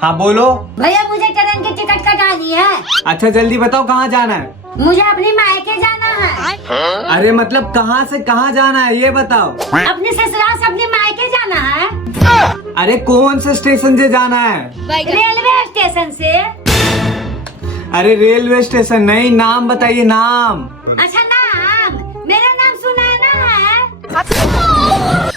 हाँ बोलो। भैया मुझे ट्रेन की टिकट कटानी है। अच्छा जल्दी बताओ कहाँ जाना है। मुझे अपनी मायके जाना है। अरे मतलब कहाँ से कहाँ जाना है ये बताओ। अपने ससुराल से अपने मायके जाना है। अरे कौन से स्टेशन से जाना है। रेलवे स्टेशन से। अरे रेलवे स्टेशन नहीं, नाम बताइए नाम। अच्छा नाम, मेरा नाम सुनैना है।